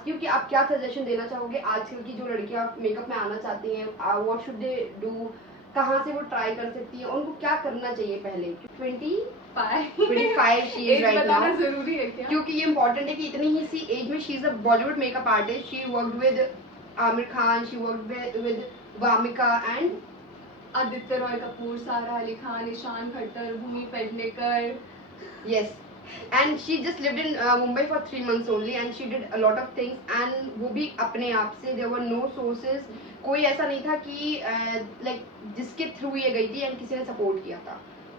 Ask you कि आप क्या सजेशन देना चाहोगे आजकल की जो लड़कियां मेकअप में आना चाहती हैं, व्हाट शुड दे डू, कहाँ से वो ट्राई कर सकती हैं, उनको क्या करना चाहिए पहले? 25 शी इज राइट नाउ। जरूरी है क्या? क्योंकि ये इंपॉर्टेंट है कि इतनी ही सी एज में she is a Bollywood makeup artist. She worked with Aamir Khan, she worked with Wamiqa and Aditya Roy Kapoor, सारा अली खान, ईशान खट्टर, भूमि Pednekar. Yes, and she just lived in Mumbai for 3 months only and she did a lot of things and वो भी अपने आप से, there were no sources, कोई ऐसा नहीं था कि like जिसके थ्रू ये गई थी एंड किसी ने सपोर्ट किया था.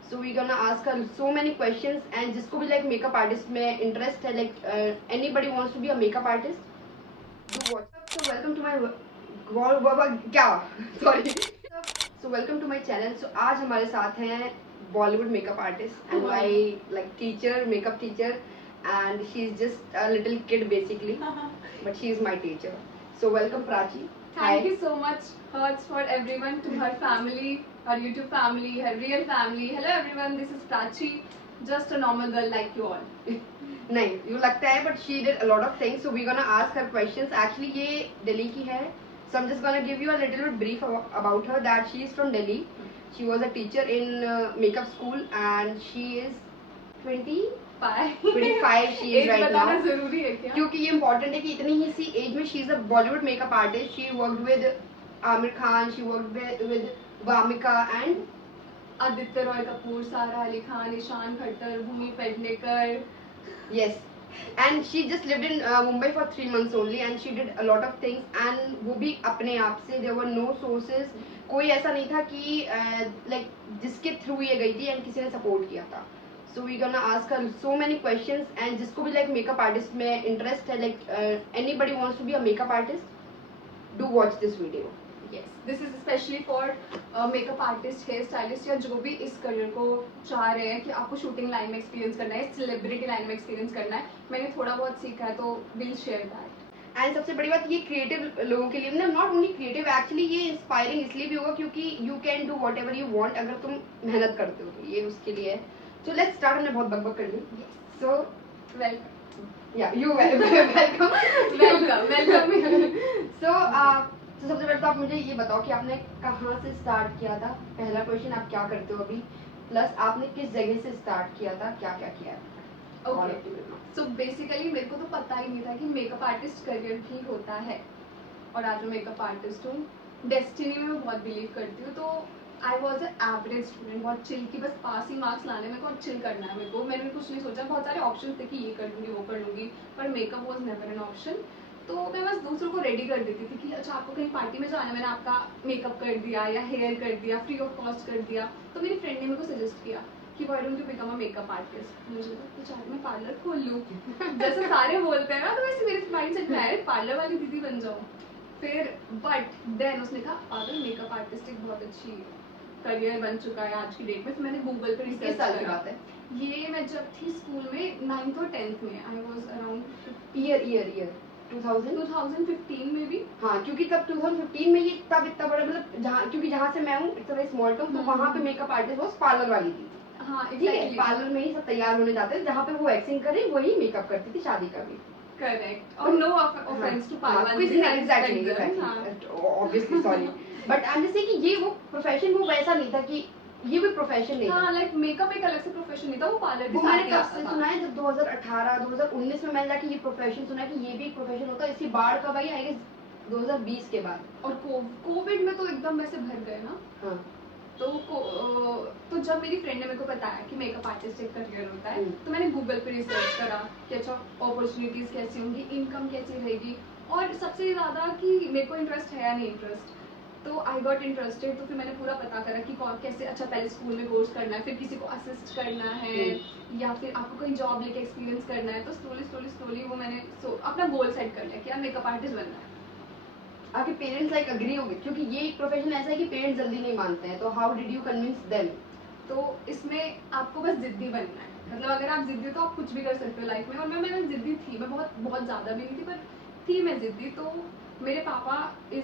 So we gonna ask her so many questions and जिसको भी like makeup artist में interest है, like anybody wants to be a makeup artist, do watch. So welcome to my क्या sorry. So welcome to my channel. So आज हमारे साथ हैं Bollywood makeup artist and my like teacher, makeup teacher, and she's just a little kid basically, but she is my teacher. So welcome Prachi. Thank you so much, Hearts for everyone, to her family, her YouTube family, her real family. Hello everyone, this is Prachi, just a normal girl like you all. नहीं, you लगता है, but she did a lot of things. So we're gonna ask her questions. Actually ये दिल्ली की है. So I'm just gonna give you a little bit brief about her. That she is from Delhi. She was a teacher in makeup school and she is 25 she is right now. जरूरी है क्या? क्योंकि ये important है कि इतनी ही सी as में she is a Bollywood makeup artist. She worked with Amir Khan. She worked with Vamika and Aditya Roy Kapoor, सारा अली खान, ईशान खट्टर, भूमि Pednekar. Yes. And she just lived in Mumbai for 3 months only and she did a lot of things and वो भी अपने आप से, there were no sources, कोई ऐसा नहीं था कि like जिसके थ्रू ये गई थी एंड किसी ने सपोर्ट किया था. So we gonna ask her so many questions and जिसको भी like makeup artist में interest है, like anybody wants to be a makeup artist, do watch this video. Yes, this is especially for makeup artist, hair stylist या जो भी इस career को चाह रहे हैं कि आपको शूटिंग लाइन में एक्सपीरियंस करना है, सेलिब्रिटी लाइन में एक्सपीरियंस करना है. मैंने थोड़ा बहुत सीखा है तो विल शेयर दैट. एंड सबसे बड़ी बात ये क्रिएटिव लोगों के लिए, नॉट ओनली क्रिएटिव, एक्चुअली ये इंस्पायरिंग इसलिए भी होगा क्योंकि you can do what ever you want अगर तुम मेहनत करते हो, तो ये उसके लिए है. So let's start. हमने बहुत बकबक कर ली. So welcome. या यू वेलकम. सो सबसे पहले तो आप मुझे ये बताओ कि आपने कहाँ से स्टार्ट किया था. पहला क्वेश्चन, आप क्या करते हो अभी, प्लस आपने किस जगह से स्टार्ट किया था, क्या क्या किया है. ओके, सो बेसिकली मेरे को तो पता ही नहीं था कि मेकअप आर्टिस्ट करियर भी होता है और आज मैं मेकअप आर्टिस्ट हूँ. डेस्टिनी में मैं बहुत बिलीव करती हूँ. तो आई वॉज एवरेज स्टूडेंट, बहुत चिल की, बस पास ही मार्क्स लाने, मेरे को चिल करना है. मेरे को, मैंने कुछ नहीं सोचा. बहुत सारे ऑप्शन थे कि ये कर लूँगी वो कर लूँगी, पर makeup was never an option. तो मैं बस दूसरों को रेडी कर देती थी कि अच्छा आपको कहीं पार्टी में जाना है, मैंने आपका मेकअप कर दिया या हेयर कर दिया, फ्री ऑफ कॉस्ट कर दिया. तो मेरी फ्रेंड ने मेरे को सजेस्ट किया कि why don't you become a makeup artist. मुझे लगा तो चाहती मैं पार्लर खोल लूँ जैसे सारे बोलते हैं ना, तो वैसे मेरे माइंड सेट में आया पार्लर वाली दीदी बन जाऊँ. फिर बट देन उसने कहा पागल, मेकअप आर्टिस्ट एक बहुत अच्छी करियर बन चुका है आज की डेट में. फिर मैंने गूगल पे रिसर्च करा. ये मैं जब थी स्कूल में 9th और 10th में, आई वॉज अराउंड ईयर 2015 में भी. हाँ, क्योंकि तब 2015 में ये तब इतना बड़ा, मतलब जहाँ, क्योंकि जहाँ से मैं हूँ it's a very small town, तो वहाँ पे मेकअप आर्टिस्ट वो पार्लर वाली थी. हाँ ठीक है, पार्लर में ही सब तैयार होने जाते थे, जहाँ पे वो वैक्सिंग करे वही मेकअप करती थी शादी का भी. करेक्ट. और no offense to parlour, exactly obviously sorry, but I am just saying कि ये वो प्रोफेशन वो वैसा नहीं था कि ये भी प्रोफेशन नहीं था. हाँ, लाइक मेकअप एक अलग से प्रोफेशन नहीं था, वो पार्लर के मैंने कब से सुना है, जब 2018 2019 में मैंने जाके ये प्रोफेशन सुना कि ये भी एक प्रोफेशन होता है. इसकी बाढ़ कब आई, आई गेस 2020 के बाद. और कोविड में तो एकदम वैसे भर गए ना. हाँ. तो जब मेरी फ्रेंड ने मेरे को बताया कि मेकअप आर्टिस्ट एक करियर होता है, तो मैंने गूगल पे रिसर्च करा कि अच्छा अपॉर्चुनिटीज कैसी होंगी, इनकम कैसी रहेगी, और सबसे ज़्यादा कि मेरे को इंटरेस्ट है या नहीं इंटरेस्ट. तो आई गॉट इंटरेस्टेड. तो फिर मैंने पूरा पता करा कि कौन कैसे, अच्छा पहले स्कूल में कोर्स करना है, फिर किसी को असिस्ट करना है, या फिर आपको कहीं जॉब लेके एक्सपीरियंस करना है. तो स्लोली वो मैंने अपना गोल सेट कर लिया कि यार मेकअप आर्टिस्ट बनना है. आपके पेरेंट्स लाइक एग्री हो गए, क्योंकि ये एक प्रोफेशन ऐसा है कि पेरेंट्स जल्दी नहीं मानते हैं, तो how did you convince them? तो इसमें आपको बस जिद्दी बनना है. मतलब अगर आप जिद्दी हो तो आप कुछ भी कर सकते हो लाइफ में. और मैं जिद्दी थी, मैं बहुत ज़्यादा भी नहीं थी, पर थी मैं जिद्दी. तो मेरे पापा इज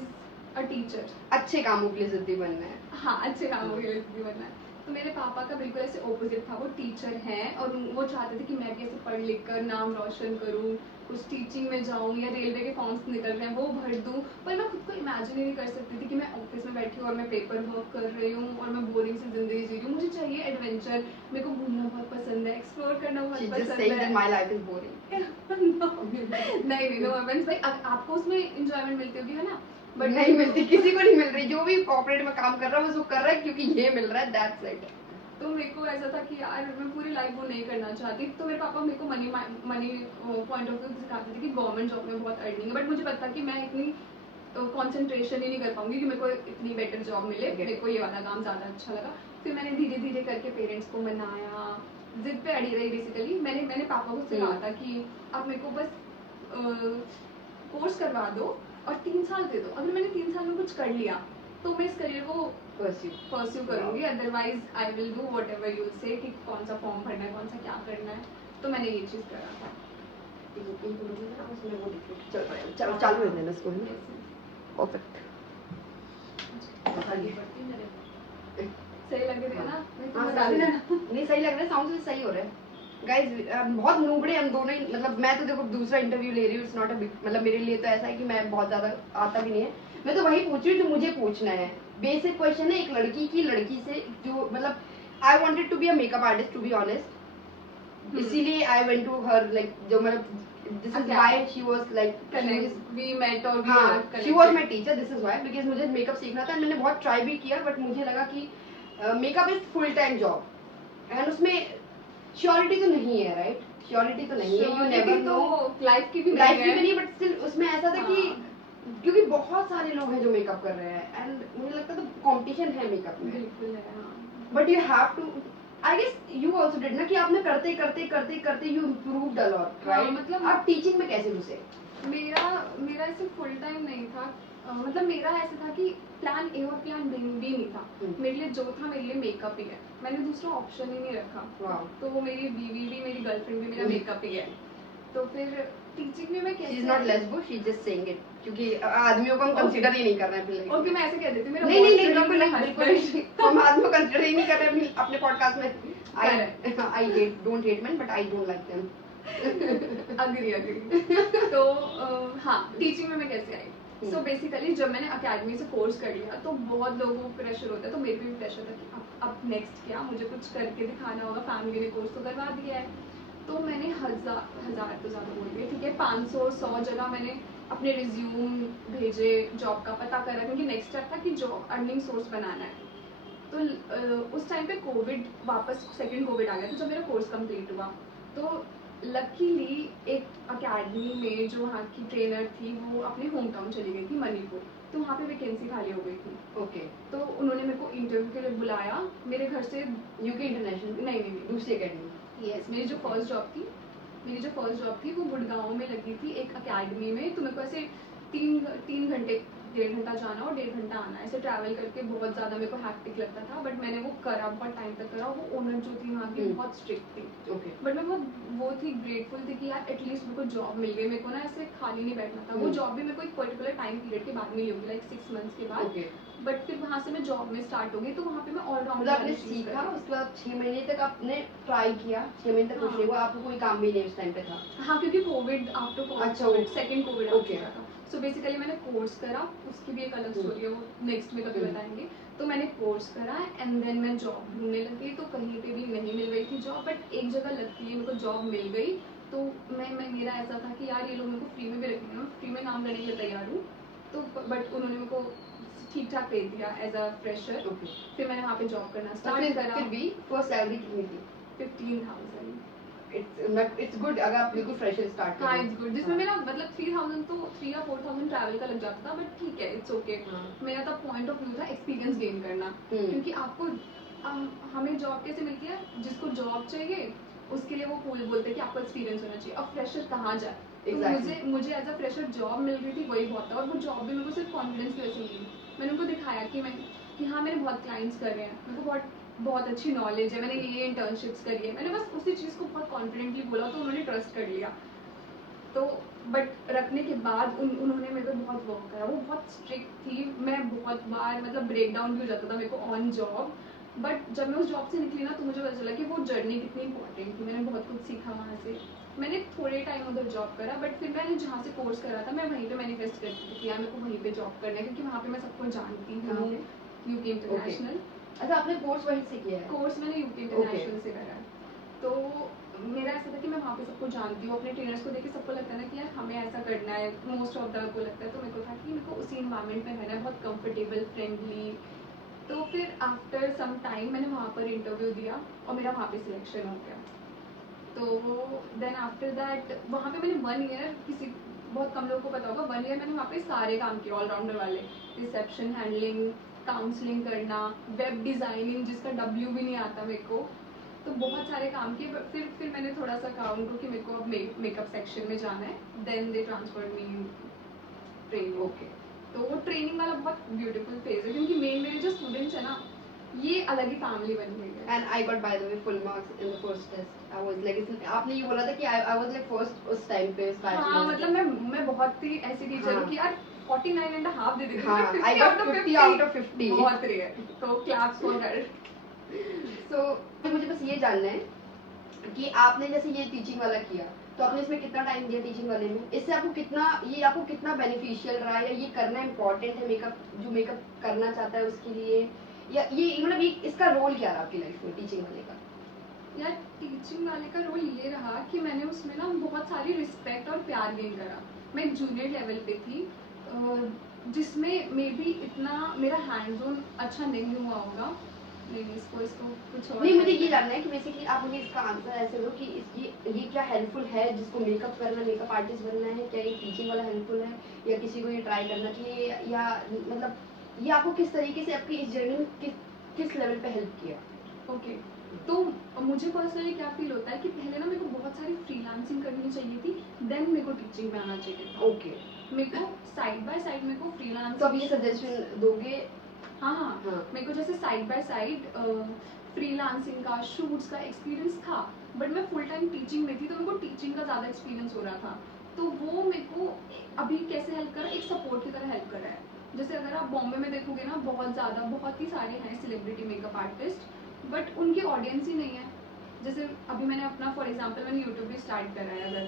अ टीचर. अच्छे कामों के लिए जिद्दी बनना है. हाँ, अच्छे कामों के लिए जिद्दी बनना है. तो मेरे पापा का बिल्कुल ऐसे ऑपोजिट था, वो टीचर हैं और वो चाहते थे कि मैं भी ऐसे पढ़ लिख कर नाम रोशन करूँ, कुछ टीचिंग में जाऊँ या रेलवे के फॉर्म्स निकल रहे हैं वो भर दूँ। पर मैं खुद को इमेजिन ही नहीं कर सकती थी कि मैं ऑफिस में बैठी हूँ और मैं पेपर वर्क कर रही हूँ और मैं बोरिंग सी जिंदगी जी रही हूँ। मुझे चाहिए एडवेंचर, मेरे को घूमना बहुत पसंद है, एक्सप्लोर करना बहुत She's just पसंद saying that है। my life is boring. नहीं नो ऑफेंस भाई, आपको उसमें इंजॉयमेंट मिलती होगी है ना, बट नहीं मिलती, किसी को नहीं मिल रही। जो भी कॉर्पोरेट में काम कर रहा है वो कर रहा है क्योंकि ये मिल रहा है, दैट्स इट। तो मेरे को ऐसा था कि यार मैं पूरी लाइफ वो नहीं करना चाहती। तो मेरे पापा मेरे को money money point of view सिखाते थे कि गवर्नमेंट जॉब में बहुत अर्निंग है, बट मुझे पता कि मैं इतनी कंसंट्रेशन ही नहीं कर पाऊंगी कि मेरे को इतनी बेटर जॉब मिले। मेरे को ये वाला काम ज़्यादा अच्छा लगा। फिर मैंने धीरे धीरे करके पेरेंट्स को मनाया, जिद पे अड़ी रही बेसिकली। मैंने पापा को सिखाया था कि आप मेरे को बस कोर्स करवा दो और 3 साल दे दो। अगर मैंने 3 साल में कुछ कर लिया तो मैं इस करियर को परस्यू करूंगी, otherwise I will do what ever you से कि कौन सा फॉर्म भरना है, कौन सा क्या करना है। तो मैंने ये चीज़ करा था। चलो चालू है देना इसको, परफेक्ट। सही लग रही है ना? नहीं सही लग रहा है, साउंड से सही हो रहा है। गाइस बहुत नूबड़े हम दोनों ही, मतलब मैं तो देखो दूसरा इंटरव्यू ले रही हूँ, इट्स नॉट अ बिग, मतलब मेरे लिए तो ऐसा है कि मैं बहुत ज्यादा आता भी नहीं है, मैं तो वही पूछ रही हूँ जो मुझे पूछना है। बेसिक क्वेश्चन है एक लड़की से जो, मतलब I wanted to be a makeup artist to be honest, इसीलिए I went to her, like जो मतलब this is why she was like we met or we हाँ, are connected. she was my teacher, this is why, because मुझे makeup सीखना था। मैंने बहुत try भी किया बट मुझे लगा कि makeup is full time job and उसमें श्योरिटी तो नहीं है, राइट? श्योरिटी तो नहीं है, यू नेवर नो, लाइफ की भी नहीं, बट स्टिल उसमें ऐसा था कि क्योंकि बहुत सारे लोग हैं जो मेकअप कर रहे हैं एंड मुझे लगता है तो कंपटीशन है मेकअप में, बिल्कुल है, but you have to, I guess you also did ना, कि आपने करते करते you improved a lot, right? मतलब आप टीचिंग में कैसे घुसे? मेरा ऐसे फुल टाइम नहीं था, मतलब मेरा ऐसा था कि प्लान ए और प्लान बी भी नहीं था। मेरे लिए जो था मेरे लिए मेकअप ही है, मैंने दूसरा ऑप्शन ही नहीं रखा। तो मेरी बीवी भी, मेरी गर्लफ्रेंड भी मेरा मेकअप ही है। तो फिर टीचिंग में मैं कैसे, she is not lesbo, she just saying it, क्योंकि आदमियों को हम कंसीडर ही नहीं कर रहे हैं फिलहाल। ओके, मैं ऐसे कह देती हूं, मेरा नहीं बिल्कुल नहीं, हम आदमियों को कंसीडर ही नहीं कर रहे हैं अपने पॉडकास्ट में। I hate, don't hate man, but I don't like them. Agree. तो हाँ, टीचिंग में मैं कैसे आई? सो बेसिकली जब मैंने अकेडमी से कोर्स कर लिया तो बहुत लोगों को प्रेशर होता है, तो मेरे पे भी प्रेशर था कि अब नेक्स्ट क्या, मुझे कुछ करके दिखाना होगा। फैमिली ने कोर्स तो करवा दिया है, तो मैंने हजार तो ज़्यादा बोल दिया, ठीक है, 500-100 जगह मैंने अपने रिज्यूम भेजे, जॉब का पता करा, क्योंकि नेक्स्ट स्टेप था कि जॉब अर्निंग सोर्स बनाना है। तो उस टाइम पे कोविड, वापस सेकंड कोविड आ गया, तो जब मेरा कोर्स कंप्लीट हुआ तो लकीली एक अकेडमी में जो वहाँ की ट्रेनर थी वो अपने होम टाउन चली गई थी, मणिपुर। तो वहाँ पे वैकेंसी खाली हो गई थी। ओके। तो उन्होंने मेरे को इंटरव्यू के लिए बुलाया, मेरे घर से यूके इंटरनेशनल, नहीं दूसरी अकेडमी। यस, मेरी जो फर्स्ट जॉब थी वो गुड़गांव में लगी थी एक अकेडमी में। तो मेरे को ऐसे 3 घंटे, 1.5 घंटा जाना और 1.5 घंटा आना, ऐसे ट्रैवल करके बहुत ज़्यादा मेरे को हैक्टिक लगता था। बट मैंने वो करा, बहुत टाइम तक करा। वो ओनर जो थी वहाँ की बहुत स्ट्रिक्ट थी। ओके। बट मैं बहुत वो थी, ग्रेटफुल थी कि यार एटलीस्ट मेरे को जॉब मिल गई। मेरे को ना ऐसे खाली नहीं बैठना था। वो जॉब भी मेरे को एक पर्टिकुलर टाइम पीरियड के बाद मिली होगी, लाइक 6 मंथ्स के बाद। बट फिर वहाँ से मैं जॉब में स्टार्ट हो गई, तो वहाँ पे मैं ऑलराउंडर, आपने सीखा, उसके बाद 6 महीने तक आपने ट्राई किया, 6 महीने तक कुछ नहीं हुआ, आपको कोई काम भी नहीं उस टाइम पे था? हाँ, क्योंकि Covid, after Covid, second Covid आ चुका था। सो बेसिकली मैंने कोर्स करा, उसकी भी एक अलग स्टोरी है, वो नेक्स्ट में कभी बताएंगे। तो मैंने कोर्स करा एंड देन मैं जॉब ढूंढने लगी। तो कहीं पे भी नहीं मिल रही थी जॉब, बट एक जगह लकीली मेरे को जॉब मिल गई। तो मेरा ऐसा था कि यार ये लोग मेरे को फ्री में भी रखेंगे, मैं फ्री में काम करने के लिए तैयार हूँ। तो बट उन्होंने मेरे को ठीक ठाक पे दिया एज अ फ्रेशर। फिर मैंने वहाँ पे जॉब करना स्टार्ट करा। फिर भी फर्स्ट सैलरी कितनी थी? 15,000। इट्स गुड अगर आप बिल्कुल फ्रेशर स्टार्ट हाँ, इट्स गुड, जिसमें मेरा मतलब 3,000 तो 3 या 4,000 ट्रैवल का लग जाता था, बट ठीक है, इट्स ओके। मेरा तो पॉइंट ऑफ व्यू था एक्सपीरियंस गेन करना, क्योंकि आपको हमें जॉब कैसे मिलती है, जिसको जॉब चाहिए उसके लिए वो बोलते हैं कि आपको एक्सपीरियंस होना चाहिए। अब फ्रेशर कहाँ जाए? तो मुझे एज अ फ्रेशर जॉब मिल रही थी, वही बहुत था। और वो जॉब भी मेरे को सिर्फ कॉन्फिडेंस की वजह से मिली। मैंने उनको दिखाया कि हाँ, मैंने बहुत क्लाइंट्स कर रहे हैं, मेरे को बहुत अच्छी नॉलेज है, मैंने ये इंटर्नशिप्स करी है। मैंने बस उसी चीज़ को बहुत कॉन्फिडेंटली बोला, तो उन्होंने ट्रस्ट कर लिया। तो बट रखने के बाद उन्होंने मेरे को बहुत वर्क करा। वो बहुत स्ट्रिक्ट थी, मैं बहुत बार मतलब ब्रेक डाउन भी हो जाता था मेरे को ऑन जॉब। बट जब मैं उस जॉब से निकली ना तो मुझे पता चला कि वो जर्नी कितनी इंपॉर्टेंट थी, मैंने बहुत कुछ सीखा वहाँ से। मैंने थोड़े टाइम उधर जॉब करा, बट फिर मैंने जहाँ से कोर्स करा था मैं वहीं पे मैनिफेस्ट करती थी कि यार मेरे को वहीं पे जॉब करना है, क्योंकि वहाँ पे मैं सबको जानती कहाँ हूँ। पे? UK international. अच्छा, आपने कोर्स वहीं से किया है? कोर्स मैंने यूके इंटरनेशनल से करा है। तो मेरा ऐसा था कि मैं वहाँ पे सबको जानती हूँ, अपने ट्रेनर्स को देख के सबको लगता है ना कि यार हमें ऐसा करना है, मोस्ट ऑफ द को लगता है। तो मेरे को था कि मेरे को उसी इन्वायरमेंट में रहना है, बहुत कंफर्टेबल, फ्रेंडली। तो फिर आफ्टर सम टाइम मैंने वहाँ पर इंटरव्यू दिया और मेरा वहाँ पे सिलेक्शन हो गया। तो देन आफ्टर दैट वहाँ पे मैंने 1 ईयर, किसी बहुत कम लोगों को पता होगा, 1 ईयर मैंने वहाँ पे सारे काम किए, ऑलराउंडर वाले, रिसेप्शन हैंडलिंग, काउंसलिंग करना, वेब डिज़ाइनिंग जिसका डब्ल्यू भी नहीं आता मेरे को। तो बहुत सारे काम किए, बट फिर मैंने थोड़ा सा कहा उनको कि मेरे को अब मेकअप सेक्शन में जाना है। Then they transfer me training. Okay. तो वो ट्रेनिंग वाला बहुत ब्यूटीफुल फेज है, क्योंकि मेरे जो स्टूडेंट्स है ना, ये अलग ही फैमिली बन गई है। And I got, by the way, full marks in the first test. I was like, आपने ये बोला था कि I was like first उस टाइम पे उस बैच में। हाँ, मतलब मैं बहुत ही ऐसी टीचर हूँ हाँ। कि यार 49.5 दे देती थी, हाँ, but I 50 got out of 50 out of 50. बहुत रेयर। तो क्लैप्स फॉर हर। So मुझे बस ये जानना है कि आपने जैसे ये टीचिंग वाला किया, तो आपने इसमें कितना टाइम दिया टीचिंग वाले में? इससे आपको कितना बेनिफिशियल रहा, या ये करना इम्पोर्टेंट है मेकअप, जो मेकअप करना चाहता है उसके लिए, या ये मतलब ये इसका रोल क्या रहा आपकी लाइफ में टीचिंग वाले का? यार टीचिंग वाले का रोल ये रहा कि मैंने उसमें ना बहुत सारी रिस्पेक्ट और प्यार गेन करा। मैं एक जूनियर लेवल पे थी, जिसमें मे बी इतना मेरा हैंड्स ऑन अच्छा नहीं हुआ होगा। नहीं, इसको कुछ और नहीं, मुझे ये जानना है कि बेसिकली आप मुझे इसका आंसर ऐसे दो कि ये क्या हेल्पफुल है जिसको मेकअप करना, मेकअप आर्टिस्ट बनना है, क्या ये टीचिंग वाला हेल्पफुल है, या किसी को ये ट्राई करना चाहिए, या मतलब ये आपको किस तरीके से आपकी इस जर्नी में किस लेवल पे हेल्प किया? ओके। तो मुझे पर्सनली क्या फील होता है कि पहले ना मेरे को बहुत सारी फ्रीलांसिंग करनी चाहिए थी, देन मेरे को टीचिंग में आना चाहिए था। ओके। मेरे को साइड बाय साइड मेरे को फ्रीलांस, तो अब ये सजेशन दोगे? हाँ हाँ, हाँ। मेरे को जैसे साइड बाय साइड फ्रीलांसिंग का, शूट्स का एक्सपीरियंस था, बट मैं फुल टाइम टीचिंग में थी, तो मेरे को टीचिंग का ज़्यादा एक्सपीरियंस हो रहा था। तो वो मेरे को अभी कैसे हेल्प करा, एक सपोर्ट की तरह हेल्प करा है। जैसे अगर आप बॉम्बे में देखोगे ना, बहुत ही सारे हैं सेलिब्रिटी मेकअप आर्टिस्ट, बट उनकी ऑडियंस ही नहीं है। जैसे अभी मैंने अपना फॉर एग्जांपल मैंने यूट्यूब भी स्टार्ट करा है,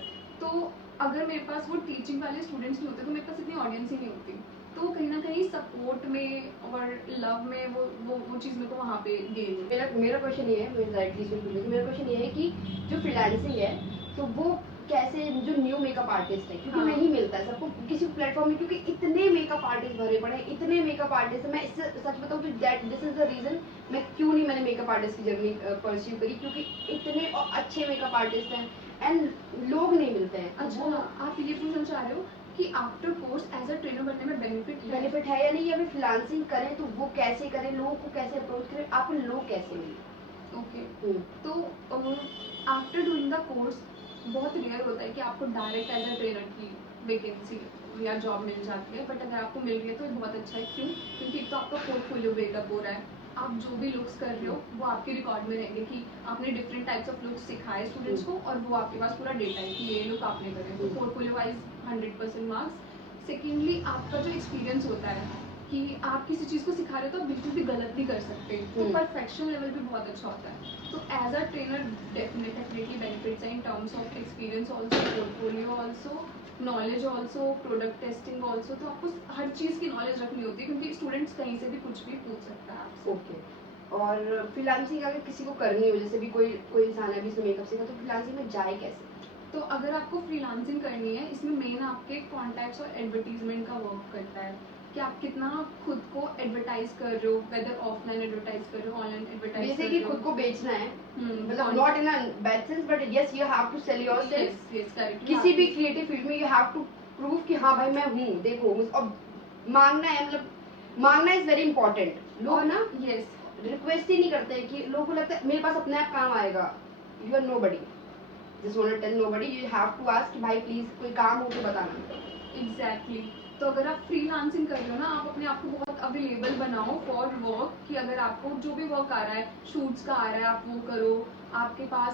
अगर मेरे पास वो टीचिंग वाले स्टूडेंट्स नहीं होते तो मेरे पास इतनी ऑडियंस ही नहीं होती। तो कहीं ना कहीं सपोर्ट में और लव में वो चीज़ मेरे को वहाँ पे गेन। मेरा क्वेश्चन ये है, मैं डायरेक्टली इसमें पूछूँ कि मेरा क्वेश्चन ये है कि जो फ्रीलांसिंग है तो वो कैसे, जो न्यू मेकअप आर्टिस्ट है, क्योंकि हाँ। नहीं मिलता है सबको किसी प्लेटफॉर्म में, क्योंकि इतने मेकअप आर्टिस्ट भरे पड़े हैं, इतने मेकअप आर्टिस्ट है। मैं इससे सच बताऊँ तो दिस इज द रीजन मैं क्यों नहीं मैंने मेकअप आर्टिस्ट की जर्नी परस्यू करी, क्योंकि इतने और अच्छे मेकअप आर्टिस्ट हैं एंड लोग नहीं मिलते हैं। अच्छा, आप ये पूछना चाह रहे हो कि after course as a trainer बनने में बेनिफिट है या नहीं, या फिर फ्रीलांसिंग करें तो वो कैसे करें, लोगों को कैसे अप्रोच करें, आपको लोग कैसे मिले? ओके। तो आफ्टर डूइंग द कोर्स बहुत रेयर होता है कि आपको डायरेक्ट एज अ ट्रेनर की वैकेंसी या जॉब मिल जाती है, बट अगर आपको मिल रही है तो ये बहुत अच्छा है। क्यों? क्योंकि एक तो आपका पोर्टफोलियो बिल्डअप हो रहा है, आप जो भी लुक्स कर रहे हो वो आपके रिकॉर्ड में रहेंगे कि आपने डिफरेंट टाइप्स ऑफ लुक्स सिखाए स्टूडेंट्स को, और वो आपके पास पूरा डेटा है कि ये लुक आपने करे। तो पोर्टफोलियो वाइज 100% मार्क्स। सेकेंडली, आपका जो एक्सपीरियंस होता है कि आप किसी चीज़ को सिखा रहे हो तो आप बिल्कुल भी गलत नहीं कर सकते, तो परफेक्शन लेवल भी बहुत अच्छा होता है। तो as a trainer definitely benefits हैं in terms of experience also, portfolio also, knowledge also, product testing also. तो आपको हर चीज़ की नॉलेज रखनी होती है, क्योंकि स्टूडेंट्स कहीं से भी कुछ भी पूछ सकता है आपसे। ओके। और फ्रीलांसिंग अगर किसी को करनी हो, जैसे भी कोई इंसान है अभी इसमें मेकअप सीखा, तो फ्रीलांसिंग में जाए कैसे? तो अगर आपको फ्रीलांसिंग करनी है, इसमें मेन आपके कॉन्टैक्ट्स और एडवर्टीजमेंट का वर्क करता है कि आप कितना खुद को एडवर्टाइज कर रहे हो, वेदर ऑफलाइन एडवर्टाइज कर रहे हो, ऑनलाइन एडवर्टाइज कर रहे हो। खुद को बेचना है, मतलब कौन- not in a bad sense, but yes you have to sell yourself. Yes, correct. किसी भी क्रिएटिव फील्ड में यू हैव टू प्रूव कि हाँ भाई मैं हूँ, देखो। और मांगना है, मतलब मांगना इज वेरी इंपॉर्टेंट। लोग ना यस रिक्वेस्ट ही नहीं करते, कि लोगों को लगता है मेरे पास अपने आप काम आएगा। You are nobody, just want to tell nobody, you have to ask कि भाई प्लीज कोई काम हो तो बताना। एग्जैक्टली। तो अगर आप फ्रीलांसिंग कर रहे हो ना, आप अपने आप को बहुत अवेलेबल बनाओ फॉर वर्क, कि अगर आपको जो भी वर्क आ रहा है, शूट्स का आ रहा है, आप वो करो। आपके पास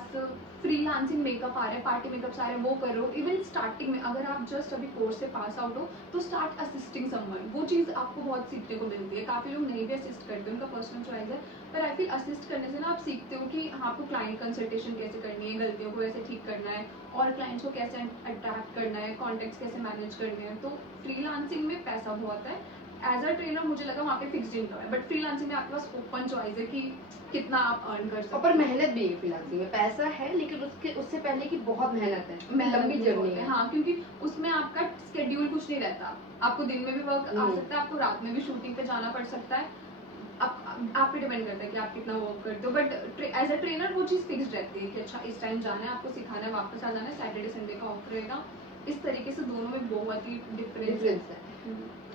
फ्रीलांसिंग मेकअप आ रहा है, पार्टी मेकअप आ रहे हैं, वो कर रहे हो। इवन स्टार्टिंग में अगर आप जस्ट अभी कोर्स से पास आउट हो तो स्टार्ट असिस्टिंग समवन, वो चीज़ आपको बहुत सीखने को मिलती है। काफ़ी लोग नहीं भी असिस्ट करते, उनका पर्सनल चॉइस है, पर आई फील असिस्ट करने से ना आप सीखते हो कि हाँ, आपको क्लाइंट कंसल्टेशन कैसे करनी है, गलतियों को कैसे ठीक करना है, और क्लाइंट्स को कैसे अट्रैक्ट करना है, कॉन्टेक्ट्स कैसे मैनेज करने हैं। तो फ्रीलांसिंग में पैसा बहुत है। एज अ ट्रेनर मुझे लगा वहाँ पे फिक्स्ड इनकम है, बट फ्रीलांसिंग में आपके पास ओपन चॉइस है कि कितना आप अर्न कर सकते और पर मेहनत भी है फ्रीलांसिंग में, पैसा है लेकिन उससे पहले की बहुत मेहनत है, लंबी जर्नी है। हाँ, क्योंकि उसमें आपका स्केड्यूल कुछ नहीं रहता, आपको दिन में भी वर्क आ सकता है, आपको रात में भी शूटिंग पे जाना पड़ सकता है। आप पे डिपेंड करता है कि आप कितना वर्क करते हो, बट एज अ ट्रेनर वो चीज़ फिक्स्ड रहती है कि अच्छा इस टाइम जाना है, आपको सिखाना है, वापस आ जाना है, सैटरडे संडे का ऑफ रहेगा। इस तरीके से दोनों में बहुत ही डिफरेंस है।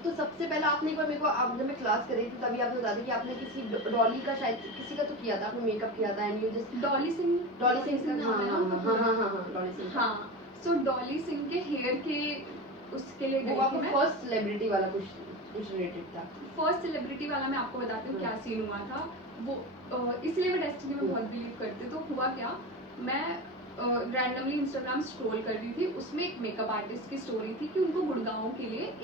तो सबसे पहले आपने एक बार मेरे को, आप जब मैं क्लास कर रही थी तभी आपने बता दिया कि आपने किसी डॉली का, शायद किसी का तो किया था, आपने मेकअप किया था, and you just Dolly Singh हाँ डॉली सिंह। हाँ, सो डॉली सिंह के हेयर के उसके लिए वो आपका फर्स्ट सेलिब्रिटी वाला कुछ रिलेटेड था? फर्स्ट सेलिब्रिटी वाला मैं आपको बताती हूँ क्या सीन हुआ था। वो इसलिए मैं डेस्टिनी में बहुत बिलीव करती हूँ। तो हुआ क्या, मैं रैंडमली इंस्टाग्राम स्क्रॉल कर रही थी, उसमें एक मेकअप आर्टिस्ट की स्टोरी थी कि उनको गुड़गांव के लिए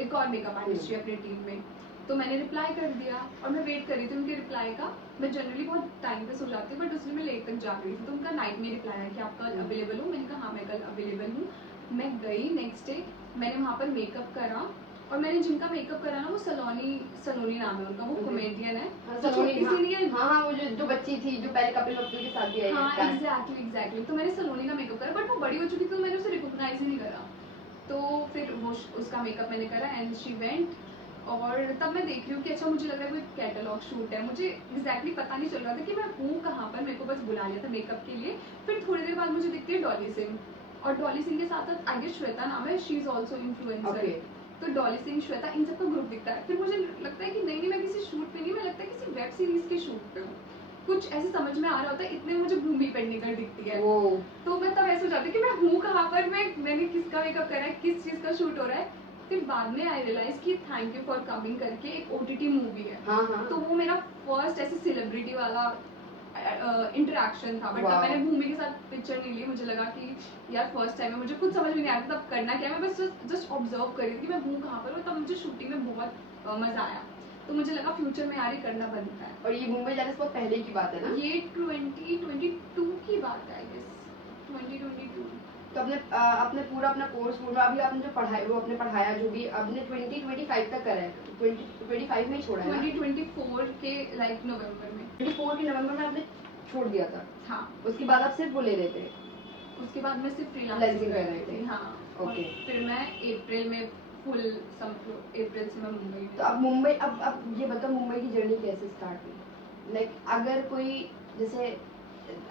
एक और मेकअप आर्टिस्ट चाहिए अपनी टीम में। तो मैंने रिप्लाई कर दिया और मैं वेट कर रही थी उनके रिप्लाई का। मैं जनरली बहुत टाइम पे सो जाती हूँ, बट उसमें मैं लेट तक जाग रही थी, तो उनका नाइट में रिप्लाई आया कि आप कल अवेलेबल हो। मैंने कहा हाँ मैं कल अवेलेबल हूँ। मैं गई नेक्स्ट डे, मैंने वहाँ पर मेकअप करा, और मैंने जिनका मेकअप करा ना वो सलोनी नाम है उनका, वो कॉमेडियन है। इसीलिए हाँ वो जो बच्ची थी जो पहले कपिल कपूर के साथ भी आई। हाँ एग्जैक्टली। तो मैंने सलोनी का मेकअप करा, बट वो बड़ी हो चुकी थी तो मैंने उसे रिकॉग्नाइज ही नहीं करा। तो फिर वो उसका मेकअप मैंने करा एंड शी वेंट। और तब मैं देख रही हूँ कि अच्छा मुझे लग रहा है कोई कैटलॉग शूट है, मुझे एग्जैक्टली पता नहीं चल रहा था कि मैं हूँ कहाँ पर। मेरे को बस बुला लिया था मेकअप के लिए। फिर थोड़ी देर बाद मुझे दिखती है डॉली सिंह, और डॉली सिंह के साथ साथ आई गेस श्वेता नाम है, शी इज ऑल्सो इन्फ्लुएंसर। तो डॉली सिंह, श्वेता, इन सबका ग्रुप दिखता है। फिर मुझे लगता है कि नहीं मैं किसी शूट पे नहीं, मैं लगता है किसी वेब सीरीज के शूट पे हूँ, कुछ ऐसे समझ में आ रहा होता है। इतने में मुझे भूमि पेडनेकर दिखती है। तो मैं तब ऐसा हो जाती है कि मैं हूँ कहाँ पर, मैंने किसका मेकअप करा है, किस चीज का शूट हो रहा है। फिर बाद में आई रियलाइज कि थैंक यू फॉर कमिंग करके एक ओटीटी मूवी है। हाँ। तो वो मेरा फर्स्ट ऐसे सेलिब्रिटी वाला इंटरेक्शन था। बट तब मैंने भूमि के साथ पिक्चर नहीं ली, मुझे लगा कि यार फर्स्ट टाइम है, मुझे कुछ समझ में नहीं आया था तब करना क्या है। मैं बस जस्ट ऑब्जर्व कर रही थी कि मैं हूँ कहाँ पर, और तब मुझे शूटिंग में बहुत मजा आया। तो मुझे लगा फ्यूचर में यार ये करना बनता है। और ये मुंबई जाने से बहुत पहले की बात है ना? ये 2022 की बात है, आई गेस 2022। तो अपने पूरा अपना कोर्स पूरा अभी आपने जो पढ़ाया वो अपने पढ़ाया जो भी आपने 2025 तक करा है, 2025 में ही छोड़ा है 2024 के लाइक नवंबर में, 24 के नवंबर में आपने छोड़ दिया था। हाँ। उसके बाद आप सिर्फ वो ले रहे थे? उसके बाद मैं सिर्फ फ्रीलांसिंग कर रहे थे। हाँ। ओके। फिर मैं अप्रैल में फुल अप्रैल से मैं मुंबई में। तो अब मुंबई, अब ये बताओ मुंबई की जर्नी कैसे स्टार्ट हुई? लाइक अगर कोई जैसे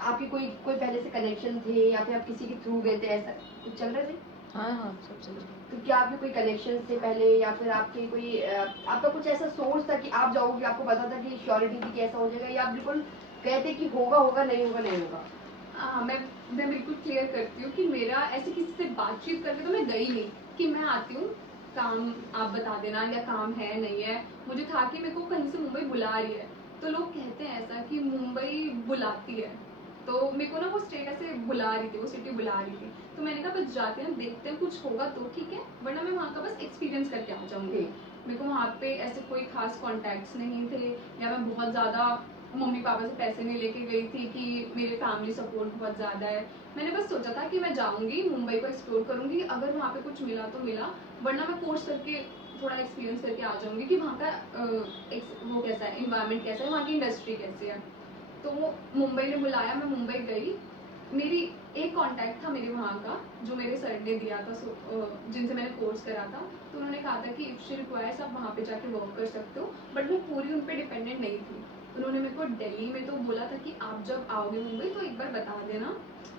आपकी कोई पहले से कनेक्शन थे या फिर आप किसी के थ्रू गए थे, ऐसा कुछ चल रहे थे? हाँ सब चल रहा। तो क्या आपके कोई कनेक्शन थे पहले, या फिर आपके कोई आपका कुछ ऐसा सोच था कि आप जाओगे, आपको पता था कि श्योरिटी थी कि ऐसा हो जाएगा, या आप बिल्कुल कहते कि होगा नहीं होगा? हाँ, मैं बिल्कुल क्लियर करती हूँ कि मेरा ऐसे किसी से बातचीत करके तो मैं गई नहीं कि मैं आती हूँ, काम आप बता देना या काम है नहीं है। मुझे था कि मेरे को कहीं से मुंबई बुला रही है। तो लोग कहते हैं ऐसा कि मुंबई बुलाती है, तो मेरे को ना वो स्टेट ऐसे बुला रही थी, वो सिटी बुला रही थी। तो मैंने कहा बस जाते हैं, देखते हैं, कुछ होगा तो ठीक है, वरना मैं वहाँ का बस एक्सपीरियंस करके आ जाऊँगी। मेरे को वहाँ पे ऐसे कोई खास कॉन्टैक्ट्स नहीं थे, या मैं बहुत ज़्यादा मम्मी पापा से पैसे नहीं लेके गई थी कि मेरे फैमिली सपोर्ट बहुत ज़्यादा है। मैंने बस सोचा था कि मैं जाऊँगी, मुंबई को एक्सप्लोर करूँगी, अगर वहाँ पे कुछ मिला तो मिला, वरना मैं कोर्स करके थोड़ा एक्सपीरियंस करके आ जाऊँगी कि वहाँ का वो कैसा है, इन्वायरमेंट कैसा है, वहाँ की इंडस्ट्री कैसी है। तो मुंबई ने बुलाया, मैं मुंबई गई। मेरी एक कांटेक्ट था मेरे वहाँ का, जो मेरे सर ने दिया था, जिनसे मैंने कोर्स करा था। तो उन्होंने कहा था कि इफ शी रिक्वायर्स आप वहाँ पे जाके वर्क कर सकते हो, बट मैं पूरी उन पर डिपेंडेंट नहीं थी। उन्होंने मेरे को दिल्ली में तो बोला था कि आप जब आओगे मुंबई तो एक बार बता देना।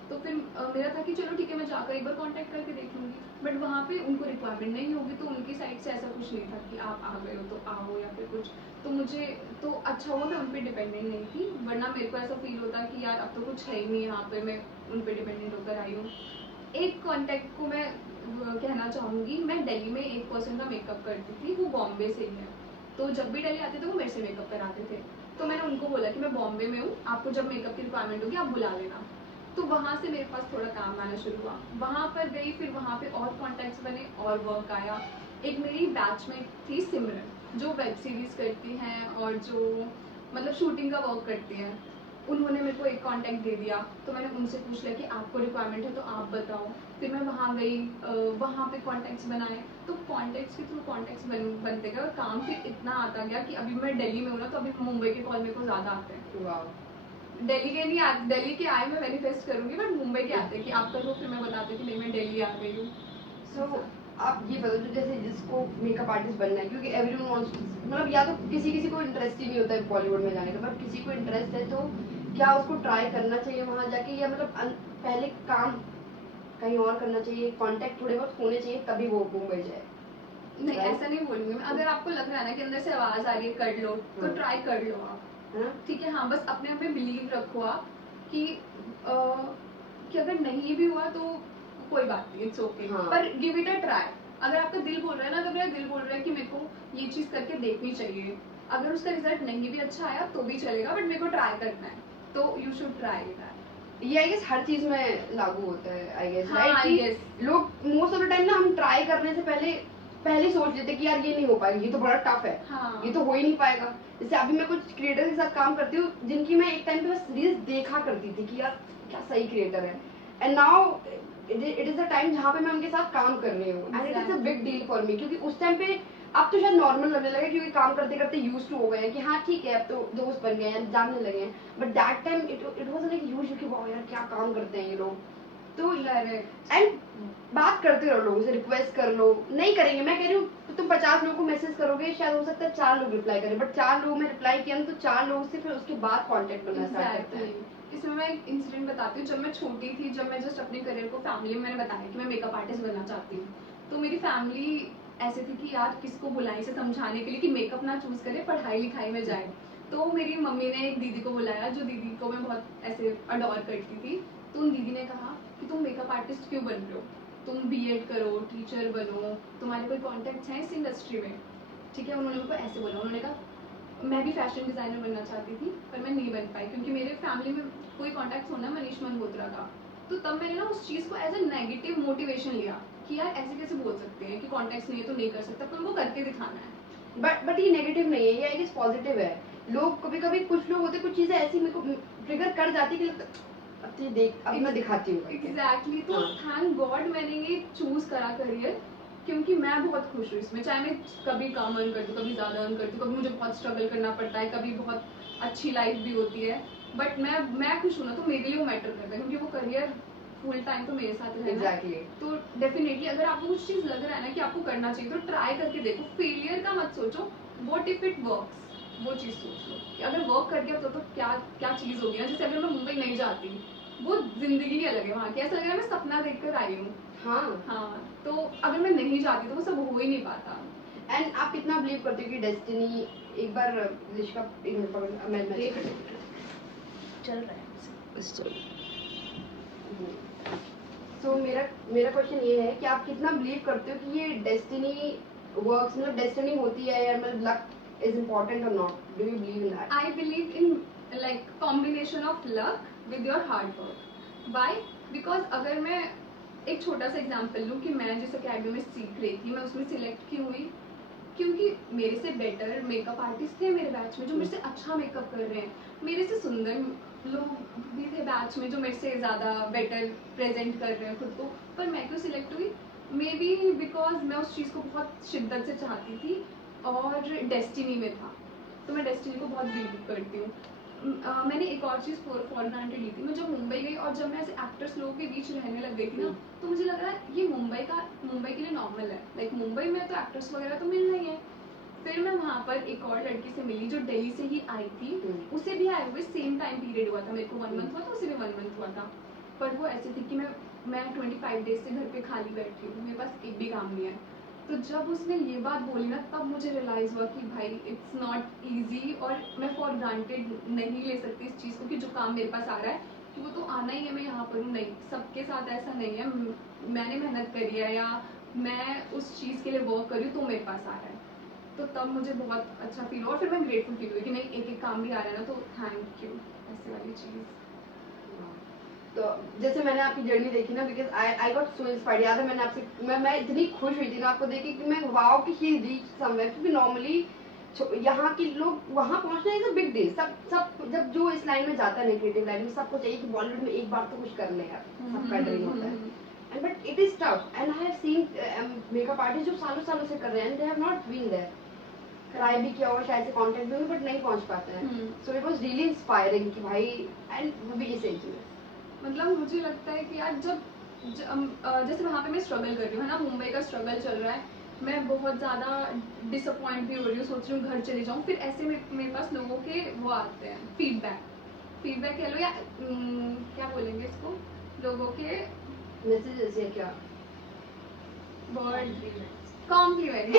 तो फिर मेरा था कि चलो ठीक है, मैं जाकर एक बार कांटेक्ट करके देख लूँगी, बट वहाँ पे उनको रिक्वायरमेंट नहीं होगी। तो उनकी साइड से ऐसा कुछ नहीं था कि आप आ गए हो तो आओ या फिर कुछ। तो मुझे तो अच्छा हुआ मैं उन पर डिपेंडेंट नहीं थी, वरना मेरे को ऐसा फील होता कि यार अब तो कुछ है ही नहीं यहाँ पे, मैं उन पर डिपेंडेंट होकर आई हूँ। एक कॉन्टैक्ट को मैं कहना चाहूँगी, मैं दिल्ली में एक पर्सन का मेकअप करती थी, वो बॉम्बे से ही है। तो जब भी दिल्ली आते थे वो मेरे से मेकअप कराते थे। तो मैंने उनको बोला कि मैं बॉम्बे में हूँ, आपको जब मेकअप की रिक्वायरमेंट होगी आप बुला लेना। तो वहाँ से मेरे पास थोड़ा काम आना शुरू हुआ, वहाँ पर गई, फिर वहाँ पे और कॉन्टैक्ट्स बने और वर्क आया। एक मेरी बैचमेट थी सिमरन, जो वेब सीरीज़ करती हैं और जो मतलब शूटिंग का वर्क करती हैं। उन्होंने मेरे को एक कांटेक्ट दे दिया, तो मैंने उनसे पूछ लिया कि आपको रिक्वायरमेंट है तो आप बताओ। फिर मैं वहाँ गई, वहाँ पे कॉन्टैक्ट्स बनाए, तो कॉन्टैक्ट्स के थ्रू कॉन्टैक्ट्स बनते गए और काम फिर इतना आता गया कि अभी मैं दिल्ली में हूँ ना, तो अभी मुंबई के कॉल मेरे को ज़्यादा आते हैं। वाह। दिल्ली के नहीं आते, दिल्ली के आए मैं मैनिफेस्ट करूँगी, बट मुंबई के आते हैं कि आप करो, फिर मैं बताती हूँ कि नहीं मैं दिल्ली आ गई हूँ। सो आप ये बता दो, जैसे जिसको मेकअप आर्टिस्ट बनना है, क्योंकि एवरीवन वांट्स, मतलब या तो किसी किसी को इंटरेस्ट ही नहीं होता है बॉलीवुड में जाने का, बट किसी को इंटरेस्ट है, तो क्या उसको ट्राई करना चाहिए वहाँ जाके, या मतलब पहले काम कहीं और करना चाहिए, कांटेक्ट थोड़े बहुत होने चाहिए तभी वो मुंबई जाए? नहीं, ऐसा नहीं बोलूँगी मैं। अगर आपको लग रहा है ना कि अंदर से आवाज़ आ रही है कर लो, तो ट्राई कर लो आप, है ना? ठीक है। हाँ, बस अपने आप में बिलीव रखो आप कि कि अगर नहीं भी हुआ तो कोई बात नहीं, इट्स ओके, पर गिव इट अ ट्राई। अगर आपका दिल बोल रहा है ना, तो मेरा दिल बोल रहा है कि मेरे को ये चीज़ करके देखनी चाहिए। अगर उसका रिजल्ट नहीं भी अच्छा आया तो भी चलेगा, बट मेरे को ट्राई करना है, तो यू शुड ट्राई दैट। ये आई गेस हर चीज में लागू होता है, आई गेस, हाँ, राइट? I कि guess। लोग मोस्ट ऑफ द टाइम ना, हम ट्राई करने से पहले ही सोच लेते कि यार ये नहीं हो पाएगा, ये तो बड़ा टफ है, हाँ। ये तो हो ही नहीं पाएगा। जैसे अभी मैं कुछ क्रिएटर के साथ काम करती हूँ, जिनकी मैं एक टाइम पे बस रील्स देखा करती थी कि यार क्या सही क्रिएटर है, and now it is the time जहाँ पे मैं उनके साथ काम कर रही हूँ, and it is a big deal for me, क्योंकि उस टाइम पे अब तो शायद नॉर्मल लगने लगा, क्योंकि काम करते करते यूज टू हो गए हैं कि हाँ ठीक है अब तो दोस्त बन गए हैं, जानने लगे हैं, but that time it was like huge कि वाओ यार क्या काम करते हैं ये लोग। तो एंड बात करते रहो लोगों से, रिक्वेस्ट कर लो, नहीं करेंगे, मैं कह रही हूँ तुम 50 लोगों को मैसेज करोगे, शायद हो सकता है 4 लोग रिप्लाई करें, बट 4 लोगों में रिप्लाई किया ना, तो 4 लोगों से फिर उसके बाद कांटेक्ट बनना स्टार्ट करते हैं। इसमें मैं एक इंसिडेंट बताती हूँ। जब मैं छोटी थी, जब मैं जस्ट अपने करियर को फैमिली में मैंने बताया कि मैं मेकअप आर्टिस्ट बनना चाहती हूँ, तो मेरी फैमिली ऐसे थी कि यार किसको बुलाएं इसे समझाने के लिए कि मेकअप ना चूज करे, पढ़ाई लिखाई में जाए। तो मेरी मम्मी ने एक दीदी को बुलाया, जो दीदी को मैं बहुत ऐसे अडोर करती थी। तो उन दीदी ने कहा कि तुम मेकअप आर्टिस्ट क्यों बन रहे हो, तुम बीएड करो, टीचर बनो, तुम्हारे कोई कॉन्टेक्ट्स हैं इस इंडस्ट्री में, ठीक है। उन्होंने उनको ऐसे बोला। उन्होंने कहा मैं भी फैशन डिज़ाइनर बनना चाहती थी, पर मैं नहीं बन पाई क्योंकि मेरे फैमिली में कोई कॉन्टैक्ट होना मनीष मल्होत्रा का। तो तब मैंने ना उस चीज़ को एज अ नेगेटिव मोटिवेशन लिया कि यार ऐसे कैसे बोल सकते हैं कि कॉन्टैक्ट्स नहीं है तो नहीं कर सकता, पर उनको करके दिखाना है। बट ये नेगेटिव नहीं है, ये आई गेस पॉजिटिव है। लोग कभी कभी, कुछ लोग होते, कुछ चीजें ऐसी मेरे को ट्रिगर कर जाती कि अब ये देख, अब मैं दिखाती हूँ। एग्जैक्टली। तो थैंक गॉड मैंने ये चूज करा करियर, क्योंकि मैं बहुत खुश हूँ इसमें। चाहे मैं कभी कम अर्न करती हूँ, कभी ज़्यादा अर्न करती हूँ, कभी मुझे बहुत स्ट्रगल करना पड़ता है, कभी बहुत अच्छी लाइफ भी होती है, बट मैं खुश हूँ ना, तो मेरे लिए वो मैटर करता है, क्योंकि वो करियर फुल टाइम तो मेरे साथ रहना है। Exactly. तो डेफिनेटली अगर आपको कुछ चीज़ लग रहा है ना कि आपको करना चाहिए, तो ट्राई करके देखो। फेलियर का मत सोचो, वॉट इफ इट वर्क्स, वो चीज़ सोच लो कि अगर वर्क कर गया तो क्या क्या चीज़ होगी ना। जैसे अगर मैं मुंबई नहीं जाती, वो जिंदगी ही अलग है वहाँ की, ऐसा लग रहा है मैं सपना देखकर आई हूँ। हाँ, तो अगर मैं नहीं जाती तो वो सब हो ही नहीं पाता। एंड आप कितना बिलीव करते हो कि डेस्टिनी, एक बार लिशिका एक मिनट पकड़, मैं चल रहा है बस चल। सो मेरा क्वेश्चन ये है कि आप कितना बिलीव करते हो कि ये डेस्टिनी वर्क्स, मतलब डेस्टिनी होती है, या मतलब luck is important or not? Do you believe in that? I believe in like combination of luck with your hard work. Why? Because अगर मैं एक छोटा सा एग्जांपल लूँ कि मैं जिस अकेडमी में सीख रही थी, मैं उसमें सिलेक्ट क्यों हुई, क्योंकि मेरे से बेटर मेकअप आर्टिस्ट थे मेरे बैच में जो मेरे से अच्छा मेकअप कर रहे हैं, मेरे से सुंदर लोग भी थे बैच में जो मेरे से ज़्यादा बेटर प्रेजेंट कर रहे हैं खुद को, पर मैं क्यों सिलेक्ट हुई? मे बी बिकॉज मैं उस चीज़ को बहुत शिद्दत से चाहती थी और डेस्टिनी में था, तो मैं डेस्टिनी को बहुत बिलीव करती हूँ। मैंने एक और चीज़ फॉर ग्रांटेड ली थी। मैं जब मुंबई गई और जब मैं ऐसे एक्टर्स लोगों के बीच रहने लग गई थी ना, तो मुझे लग रहा है ये मुंबई के लिए नॉर्मल है, लाइक मुंबई में तो एक्टर्स वगैरह तो मिल रही हैं। फिर मैं वहाँ पर एक और लड़की से मिली जो दिल्ली से ही आई थी, उसे भी आए हुए सेम टाइम पीरियड हुआ था, मेरे को 1 मंथ हुआ था, उसे भी 1 मंथ हुआ था, पर वो ऐसी थी कि मैं 25 डेज से घर पे खाली बैठी हूँ, मेरे पास एक भी काम नहीं है। तो जब उसने ये बात बोली ना, तब मुझे रियलाइज़ हुआ कि भाई इट्स नॉट ईजी, और मैं फॉर ग्रांटेड नहीं ले सकती इस चीज़ को कि जो काम मेरे पास आ रहा है कि वो तो आना ही है, मैं यहाँ पर हूँ। नहीं, सबके साथ ऐसा नहीं है। मैंने मेहनत करी है या मैं उस चीज़ के लिए वर्क करी हूँ तो मेरे पास आ रहा है। तो तब मुझे बहुत अच्छा फील हुआ और फिर मैं ग्रेटफुल फील हुई कि नहीं एक एक काम भी आ रहा है ना, तो थैंक यू, ऐसी वाली चीज़। तो जैसे मैंने आपकी जर्नी देखी ना, because I got so inspired. याद है मैंने आपसे मैं इतनी खुश हुई थी ना आपको देख के कि मैं वाओ कि शी रीच समवेयर, क्योंकि नॉर्मली यहाँ के लोग वहाँ पहुँचना इज अ बिग डील। सब जब जो इस लाइन में जाता है क्रिएटिव लाइन में, सबको चाहिए कि बॉलीवुड में एक बार तो कुछ कर ले यार, सबका ड्रीम होता है। And but it is tough, and I have seen makeup artist जो सालों सालों से कर रहे हैं, they have not been there. Try भी किया और शायद से कांटेक्ट भी हुई, बट नहीं पहुंच पाते हैं। So it was really inspiring कि भाई, एंड वो भी इस एज में। मतलब मुझे लगता है कि यार जैसे वहाँ पे मैं स्ट्रगल कर रही हूँ, है ना, मुंबई का स्ट्रगल चल रहा है, मैं बहुत ज़्यादा डिसअपॉइंट भी हो रही हूँ, सोच रही हूँ घर चले जाऊँ, फिर ऐसे मेरे पास लोगों के वो आते हैं फीडबैक कह लो या क्या बोलेंगे इसको, लोगों के मैसेजेस या क्या, वर्ड, कॉम्प्लीमेंट।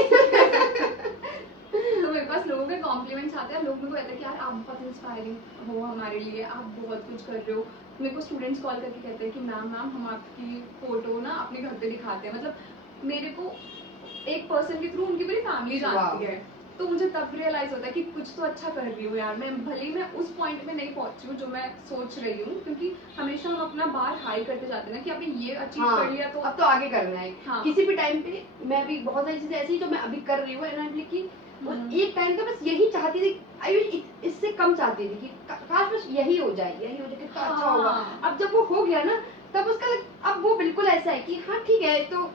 तो मेरे पास लोगों के कॉम्प्लीमेंट्स आते हैं, लोग मेरे को कहते हैं कि यार आप बहुत इंस्पायरिंग हो हमारे लिए, आप बहुत कुछ कर रहे हो। मेरे को स्टूडेंट्स कॉल करके कहते हैं कि मैम हम आपकी फ़ोटो ना अपने घर पे दिखाते हैं, मतलब मेरे को एक पर्सन के थ्रू उनकी पूरी फैमिली जानती है। तो मुझे तब रियलाइज होता है कि कुछ तो अच्छा कर रही हूँ यार मैं, भले ही मैं उस पॉइंट में नहीं पहुंची हूँ जो मैं सोच रही हूँ, क्योंकि हमेशा हम अपना बार हाई करते जाते हैं ना कि आपने ये अचीव कर लिया तो अब तो आगे करना है। हाँ। किसी भी टाइम पे मैं भी बहुत सारी चीजें ऐसी जो मैं अभी कर रही हूँ, कि एक टाइम का बस यही चाहती थी, आई इससे कम चाहती थी कि काश बस यही हो जाए कितना अच्छा होगा। अब जब वो हो गया ना, तब उसका अब वो बिल्कुल ऐसा है कि हाँ ठीक है, तो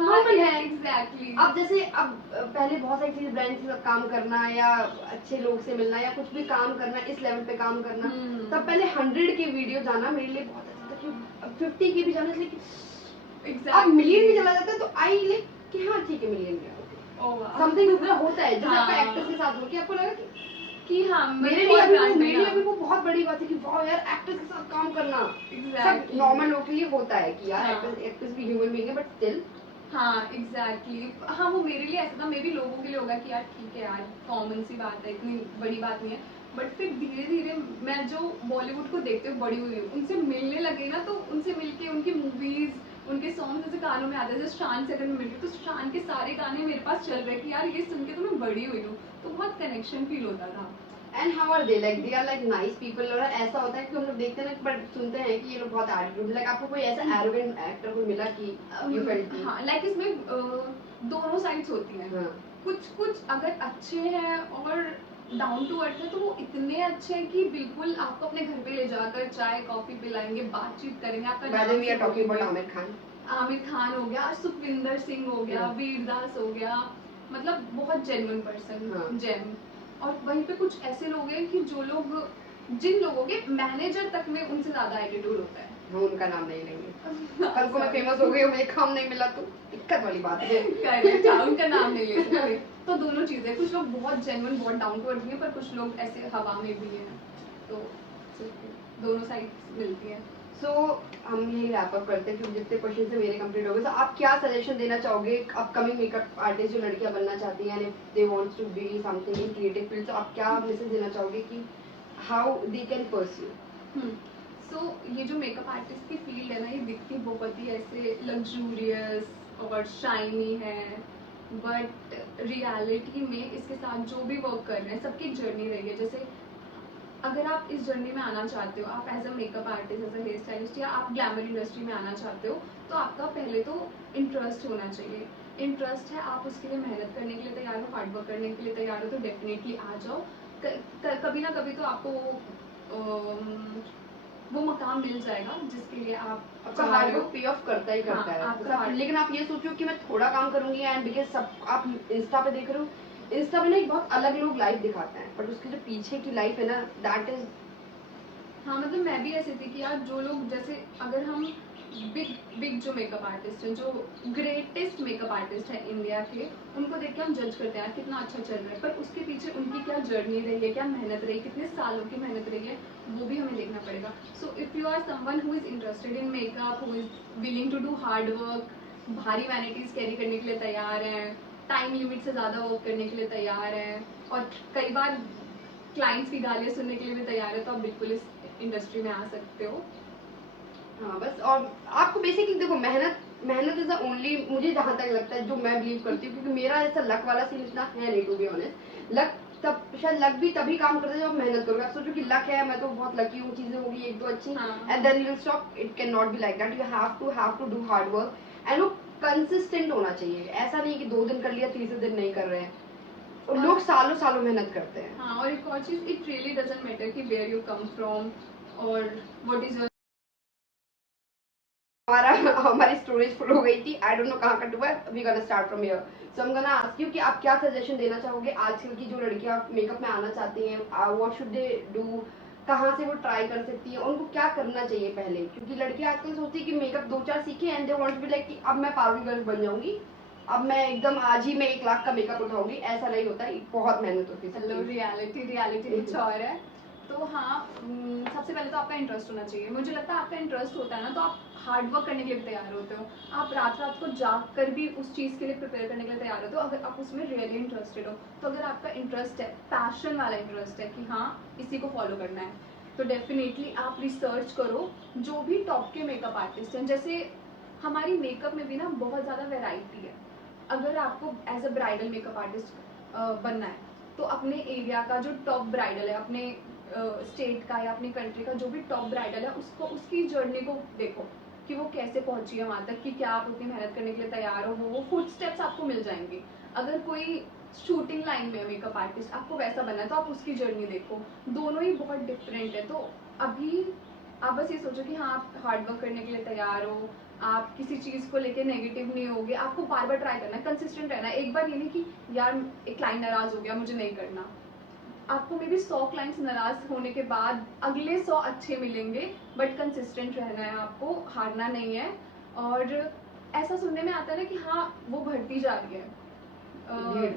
नॉर्मल है। एग्जैक्टली। अब जैसे अब पहले बहुत सारी चीजें ब्रांड के साथ काम करना या अच्छे लोग से मिलना या कुछ भी काम करना, इस लेवल पे काम करना, तब पहले 100 के वीडियो जाना मेरे लिए बहुत अच्छा था, कि अब 50 के भी जाना, इसलिए अब मिलियन भी चला जाता है, तो आई लाइक कि हाँ ठीक है मिलियन गया, समथिंग होता है। जैसे आपका एक्टर्स के साथ हो कि आपको लगा कि हाँ मेरे लिए अभी वो बहुत बड़ी बात है कि वाह यार एक्टर्स के साथ काम करना। सब नॉर्मल लोगों के लिए होता है कि यार एक्टर्स भी ह्यूमन बीइंग है, बट स्टिल हाँ एग्जैक्टली। हाँ वो मेरे लिए ऐसा था, मे भी लोगों के लिए होगा कि यार ठीक है यार कॉमन सी बात है, इतनी बड़ी बात नहीं है, बट फिर धीरे धीरे मैं जो बॉलीवुड को देखते हुए बड़ी हुई हूँ, उनसे मिलने लगे ना, तो उनसे मिलके उनकी मूवीज, उनके सॉन्ग जैसे कानों में आते हैं, जैसे शान से अगर मैं मिल रही हूँ तो शान के सारे गाने मेरे पास चल रहे कि यार ये सुन के तो मैं बड़ी हुई हूँ, तो बहुत कनेक्शन फील होता था। And how are they, like they are like nice people. और ऐसा होता है कि हम लोग देखते हैं ना, बट सुनते हैं कि ये लोग बहुत एटीट्यूड, लाइक आपको कोई ऐसा एरोगेंट एक्टर को मिला कि यू फेल्ट? हाँ लाइक इसमें दोनों साइड्स होती हैं। हाँ। कुछ अगर अच्छे हैं और डाउन टू अर्थ है, तो वो इतने अच्छे हैं कि बिल्कुल आपको अपने घर पे ले जाकर चाय कॉफी पिलाएंगे, बातचीत करेंगे, आपका आमिर खान हो गया, सुखविंदर सिंह हो गया, वीरदास हो गया, मतलब बहुत जेन्युइन पर्सन, जेम। और वहीं पे कुछ ऐसे लोग हैं कि जिन लोगों के मैनेजर तक में उनसे ज्यादा एटीट्यूड होता है। हम उनका नाम नहीं लेंगे। कल को मैं फेमस हो गई और मुझे काम नहीं मिला तो दिक्कत वाली बात है। उनका नाम नहीं ले सकते। तो दोनों चीजें, कुछ लोग बहुत जेन्युइन बहुत डाउन टू अर्थ भी हैं, पर कुछ लोग ऐसे हवा में भी हैं, तो दोनों साइड मिलती है। सो हम यही रैप अप करते हैं क्योंकि जितने क्वेश्चन से मेरे कंप्लीट हो गए। तो आप क्या सजेशन देना चाहोगे अपकमिंग मेकअप आर्टिस्ट जो लड़कियां बनना चाहती हैं, if they wants to be something in creative field, तो आप क्या मैसेज देना चाहोगे कि how they can pursue? So ये जो मेकअप आर्टिस्ट की फील्ड है ना, ये दिखती बहुत ही ऐसे लग्जूरियस और शाइनी है, बट रियलिटी में इसके साथ जो भी वर्क कर रहे हैं सबकी एक जर्नी रही है। जैसे अगर आप इस जर्नी में आना चाहते हो, आप as a makeup artist, as a hair stylist, या आप ग्लैमर इंडस्ट्री में आना चाहते हो, तो आपका पहले तो इंटरेस्ट होना चाहिए। इंटरेस्ट है, आप उसके लिए मेहनत करने के लिए तैयार हो, हार्ड वर्क करने के लिए तैयार हो, तो डेफिनेटली आ जाओ। कभी ना कभी तो आपको वो मकाम मिल जाएगा जिसके लिए आपका हार्ड वर्क पे ऑफ करता ही करता है। लेकिन आप ये सोचो कि मैं थोड़ा काम करूंगी, एंड बिकॉज सब आप इंस्टा पे देख रहे हो, इंस्टा पे ना एक बहुत अलग लोग लाइफ दिखाते हैं, बट उसकी जो पीछे की लाइफ है ना, दैट इज। हाँ मतलब मैं भी ऐसी थी कि यार जो लोग, जैसे अगर हम बिग जो मेकअप आर्टिस्ट हैं, जो ग्रेटेस्ट मेकअप आर्टिस्ट हैं इंडिया के, उनको देख के हम जज करते हैं यार कितना अच्छा चल रहा है, पर उसके पीछे उनकी क्या जर्नी रही है, क्या मेहनत रही, कितने सालों की मेहनत रही है, वो भी हमें देखना पड़ेगा। So if you are someone who is interested in makeup, who is willing to do hard work, भारी वैनिटीज़ कैरी करने के लिए तैयार हैं, टाइम लिमिट से ज़्यादा वर्क करने के लिए तैयार हैं, और कई बार क्लाइंट्स की गालियाँ सुनने के लिए भी तैयार है, तो आप बिल्कुल इस इंडस्ट्री में आ सकते हो। हाँ बस, और आपको बेसिकली देखो मेहनत मेहनत इज द ओनली, मुझे जहाँ तक लगता है, जो मैं बिलीव करती हूँ, क्योंकि मेरा ऐसा लक वाला सीन इतना है नहीं, टू बी ऑनेस्ट। लक तब, शायद लक भी तभी काम करता है जब आप मेहनत करोगे। आप सोचो कि लक है, मैं तो बहुत लकी हूँ, चीजें होगी एक दो अच्छी, and then you will stop. It can not be like that. You have to do hard work, and वो कंसिस्टेंट होना चाहिए। ऐसा नहीं कि 2 दिन कर लिया, तीसरे दिन नहीं कर रहे हैं। और लोग सालों सालों मेहनत करते हैं। हाँ, और एक और चीज, इट रियली डजंट मैटर कि वेयर यू कम फ्रॉम और व्हाट इज योर। हमारी स्टोरेज फुल हो गई थी, आई डोंट नो कहाँ कट हुआ है। We gonna start from here. So I am gonna ask you कि आप क्या सजेशन देना चाहोगे आजकल की जो लड़कियां मेकअप में आना चाहती हैं, व्हाट शुड दे डू, कहाँ से वो ट्राई कर सकती हैं, उनको क्या करना चाहिए पहले? क्योंकि लड़कियां आजकल सोचती है कि मेकअप 2-4 सीखे and they want to be like कि अब मैं पार्लर गर्ल बन जाऊंगी, अब मैं एकदम आज ही मैं 1 लाख का मेकअप उठाऊंगी। ऐसा नहीं होता, बहुत मेहनत होती है। हेलो, रियलिटी कुछ और है। तो हाँ, सबसे पहले तो आपका इंटरेस्ट होना चाहिए। मुझे लगता है आपका इंटरेस्ट होता है ना, तो आप हार्ड वर्क करने के लिए भी तैयार होते हो। आप रात रात को जाग कर भी उस चीज़ के लिए प्रिपेयर करने के लिए तैयार होते हो, अगर आप उसमें रियली इंटरेस्टेड हो। तो अगर आपका इंटरेस्ट है, पैशन वाला इंटरेस्ट है कि हाँ इसी को फॉलो करना है, तो डेफिनेटली आप रिसर्च करो। जो भी टॉप के मेकअप आर्टिस्ट हैं, जैसे हमारी मेकअप में भी ना बहुत ज़्यादा वेराइटी है। अगर आपको as a bridal makeup artist बनना है, तो अपने एरिया का जो टॉप ब्राइडल है, अपने स्टेट का या अपनी कंट्री का जो भी टॉप ब्राइडल है, उसको, उसकी जर्नी को देखो कि वो कैसे पहुंची है वहाँ तक, कि क्या आप उतनी मेहनत करने के लिए तैयार हो। वो फुट स्टेप्स आपको मिल जाएंगे। अगर कोई शूटिंग लाइन में मेकअप आर्टिस्ट, आपको वैसा बनना है, तो आप उसकी जर्नी देखो। दोनों ही बहुत डिफरेंट है। तो अभी आप बस ये सोचो कि हाँ आप हार्ड वर्क करने के लिए तैयार हो, आप किसी चीज़ को लेके नेगेटिव नहीं होगे। आपको बार बार ट्राई करना है, कंसिस्टेंट रहना है। एक बार ये नहीं कि यार एक क्लाइंट नाराज हो गया, मुझे नहीं करना। आपको मे बी 100 क्लाइंट्स नाराज होने के बाद अगले 100 अच्छे मिलेंगे, बट कंसिस्टेंट रहना है आपको, हारना नहीं है। और ऐसा सुनने में आता है ना कि हाँ वो बढ़ती जा रही है,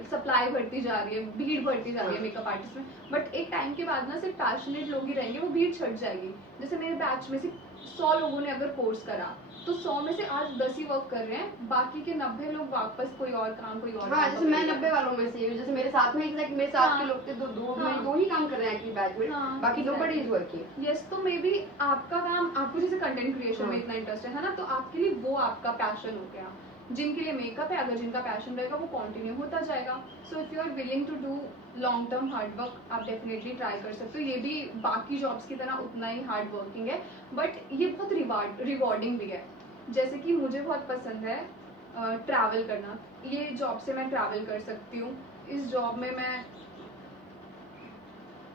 सप्लाई बढ़ती जा रही है, भीड़ बढ़ती जा रही है मेकअप आर्टिस्ट में, बट एक टाइम के बाद ना सिर्फ पैशनेट लोग ही रहेंगे, वो भीड़ छट जाएगी। जैसे मेरे बैच में से 100 लोगों ने अगर कोर्स करा, तो 100 में से आज 10 ही वर्क कर रहे हैं, बाकी के 90 लोग वापस कोई और काम हाँ, जैसे मैं 90 वालों में से हूँ। जैसे मेरे साथ में एग्जैक्ट मेरे साथ के लोग थे, दो ही काम कर रहे हैं एक्चुअली बैच में, बाकी नोबडी इज वर्किंग। यस, तो मे बी आपका काम, आपको जैसे कंटेंट क्रिएशन में इतना इंटरेस्ट है ना, तो आपके लिए वो आपका पैशन हो गया। जिनके लिए मेकअप है, अगर जिनका पैशन रहेगा वो कंटिन्यू होता जाएगा। So if you are willing to do long term hard work, आप डेफिनेटली ट्राई कर सकते हो। ये भी बाकी जॉब्स की तरह उतना ही हार्ड वर्किंग है, बट ये बहुत रिवॉर्डिंग भी है। जैसे कि मुझे बहुत पसंद है ट्रैवल करना। ये जॉब से मैं ट्रैवल कर सकती हूँ। इस जॉब में मैं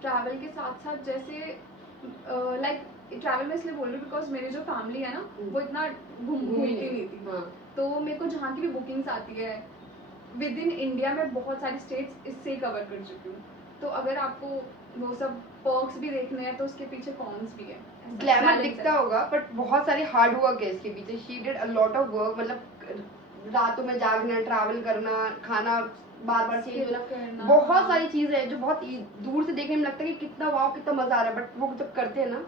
ट्रैवल के साथ साथ, जैसे लाइक ट्रैवल में इसलिए बोल रही हूँ बिकॉज मेरी जो फैमिली है ना, वो इतना घूमती नहीं थी। तो मेरे को जहाँ की भी बुकिंग्स आती है विद इन इंडिया, में बहुत सारी स्टेट्स इससे कवर कर चुकी हूँ। तो अगर आपको वो सब पर्क्स भी देखने हैं, तो उसके पीछे कॉन्स भी है। ग्लैमर दिखता होगा, बट बहुत सारी हार्ड वर्क है इसके पीछे। She did a lot of work, मतलब रातों में जागना, ट्रैवल करना, खाना बार बार चेंज होना, बहुत सारी चीजें हैं जो बहुत दूर से देखने में लगता है कि कितना वाव, कितना मजा आ रहा है, बट वो जब करते हैं ना,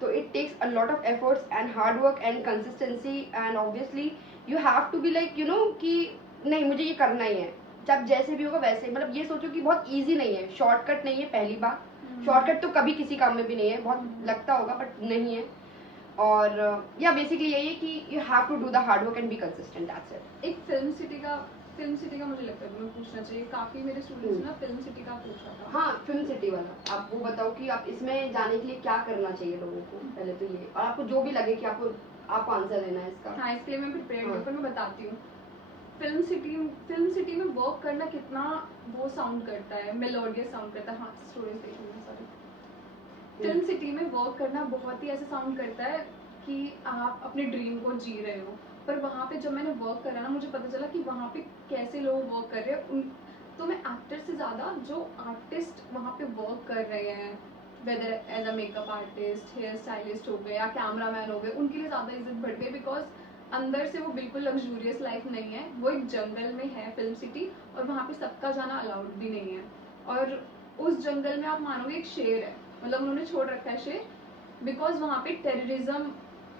तो it takes a lot of efforts and hard work and consistency, and obviously you have to be like you know कि नहीं मुझे ये करना ही है, जब जैसे भी होगा वैसे। मतलब ये सोचो कि बहुत ईजी नहीं है, शॉर्टकट नहीं है पहली बार। शॉर्टकट तो कभी किसी काम में भी नहीं है, बहुत लगता होगा बट नहीं है। और या बेसिकली यही है कि you have to do the hard work and be consistent, that's it. एक फिल्म सिटी का मुझे लगता है तुम्हें पूछना चाहिए। काफी मेरे स्टूडेंट्स ना फिल्म सिटी का पूछा था। हाँ, फिल्म सिटी वाला आप वो बताओ कि आप इसमें जाने के लिए क्या करना चाहिए लोगों को, पहले तो ये, और आपको जो भी लगे कि आपको आंसर देना है इसका। हाँ, इसके लिए मैं प्रिपेयर हूँ, पर मैं बताती हूँ। फिल्म सिटी में वर्क करना कितना वो साउंड करता है, मेलोडियस साउंड करता है। हाँ, स्टोरीज देखूंगा, सॉरी। फिल्म सिटी में वर्क करना बहुत ही ऐसा साउंड करता है कि आप अपने ड्रीम को जी रहे हो। पर वहाँ पे जब मैंने वर्क करा ना, मुझे पता चला कि वहाँ पे कैसे लोग वर्क कर रहे हैं। तो मैं एक्टर से ज़्यादा जो आर्टिस्ट वहाँ पे वर्क कर रहे हैं, whether as a makeup artist, hair stylist हो गए या कैमरा मैन हो गए, उनके लिए ज़्यादा इज्जत बढ़ गई। बिकॉज अंदर से वो बिल्कुल लग्जूरियस लाइफ नहीं है, वो एक जंगल में है फिल्म सिटी, और वहाँ पे सबका जाना अलाउड भी नहीं है। और उस जंगल में आप मानोगे एक शेर है, मतलब उन्होंने छोड़ रखा है शेर, बिकॉज वहाँ पे टेररिज्म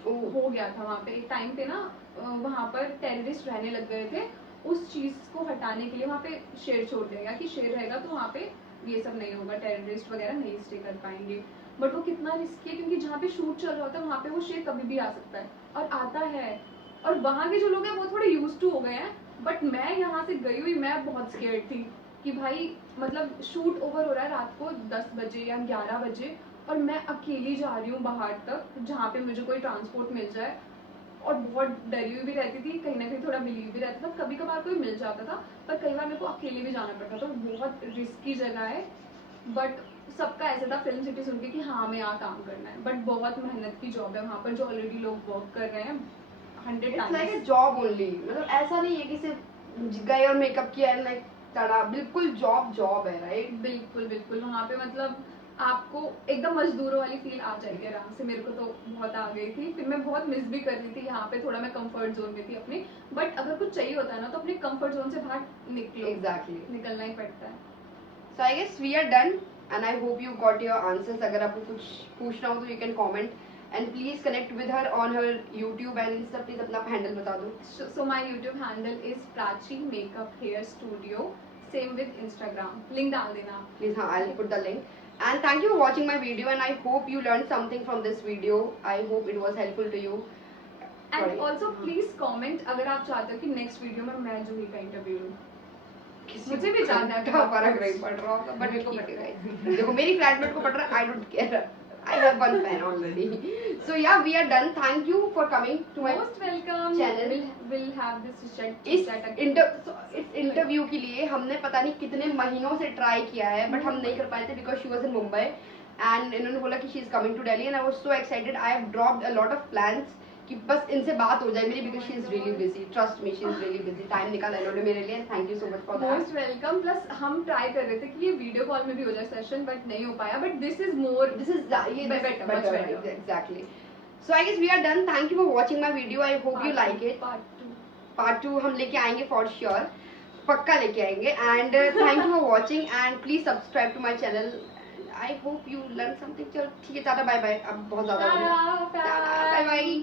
हो गया था। वहाँ पे एक टाइम पे ना वहाँ पर टेररिस्ट रहने लग गए थे। उस चीज़ को हटाने के लिए वहाँ पे शेर छोड़ दिया गया कि शेर रहेगा तो वहाँ पे ये सब नहीं होगा, टेररिस्ट वगैरह नहीं स्टे कर पाएंगे। बट वो कितना रिस्की है, क्योंकि जहाँ पे शूट चल रहा होता है वहाँ पे वो शेर कभी भी आ सकता है, और आता है। और वहाँ के जो लोग हैं वो थोड़े यूज टू हो गए हैं, बट मैं यहाँ से गई हुई मैं बहुत स्केर्ड थी कि भाई मतलब शूट ओवर हो रहा है रात को 10 बजे या 11 बजे और मैं अकेली जा रही हूँ बाहर तक जहाँ पे मुझे कोई ट्रांसपोर्ट मिल जाए, और बहुत डरी हुई भी रहती थी, कहीं ना कहीं थोड़ा बिलीव भी रहता था, कभी कभार कोई मिल जाता था पर कई बार मेरे को अकेले भी जाना पड़ता था। बहुत रिस्की जगह है, बट सबका ऐसा था फिल्म सिटी सुन के कि हाँ हमें यहाँ काम करना है, बट बहुत मेहनत की जॉब है वहाँ पर जो ऑलरेडी लोग वर्क कर रहे हैं 100 it's times. Like a job only, मतलब ऐसा नहीं है कि सिर्फ गए और मेकअप किया एंड लाइक चढ़ा, बिल्कुल जॉब है, राइट? बिल्कुल बिल्कुल, वहाँ पे मतलब आपको एकदम मजदूरों वाली फील आ जाएगी आराम से। मेरे को तो बहुत आ गई थी, फिर मैं बहुत मिस भी कर रही थी यहाँ पे, थोड़ा मैं कंफर्ट जोन में थी अपनी, बट अगर कुछ चाहिए होता है ना तो अपने कंफर्ट जोन से बाहर निकलो, एग्जैक्टली। निकलना ही पड़ता है। So I guess we are done and I hope you got your answers. अगर आपको कुछ पूछना हो तो you can comment and please connect with her on her YouTube and Insta. Please अपना हैंडल बता दो। So my YouTube handle is Prachi Makeup Hair Studio, same with Instagram, link डाल देना आप। Please, I'll put the link. And thank you for watching my video and I hope you learned something from this video. I hope it was helpful to you. And also please comment अगर आप चाहते हो कि next video में मैं जूही का interview लूँ। मुझे भी जानना है क्या फर्क नहीं पड़ रहा होगा, बट मेरे को पड़ेगा। देखो मेरी फ्लैटमेट को पड़ रहा है, I don't care, I have one fan already. So yeah, we are done. Thank you for coming to my most welcome channel. We'll have this chat इस इंटरव्यू के लिए हमने पता नहीं कितने महीनों से ट्राई किया है, बट हम नहीं कर पाए थे because she was in Mumbai and इन्होंने बोला कि she is coming to Delhi and I was so excited. I have dropped a lot of plans कि बस इनसे बात हो जाए मेरी, because she is really busy, trust me she is really busy. Time निकाला इन्होंने मेरे लिए, thank you so much for that. Most welcome. Plus हम ट्राई कर रहे थे कि ये वीडियो कॉल में भी हो जाए सेशन, बट नहीं हो पाया, but this is more, this is better, much better. Exactly. So I guess we are done. Thank you for watching my video. I hope you like it. Part 2 हम लेके आएंगे फॉर श्योर, पक्का लेके आएंगे। And thank you for watching and please subscribe to my channel. I hope you learn something. चलो ठीक है, tata bye bye. अब बहुत ज्यादा हो गया, बाय बाय।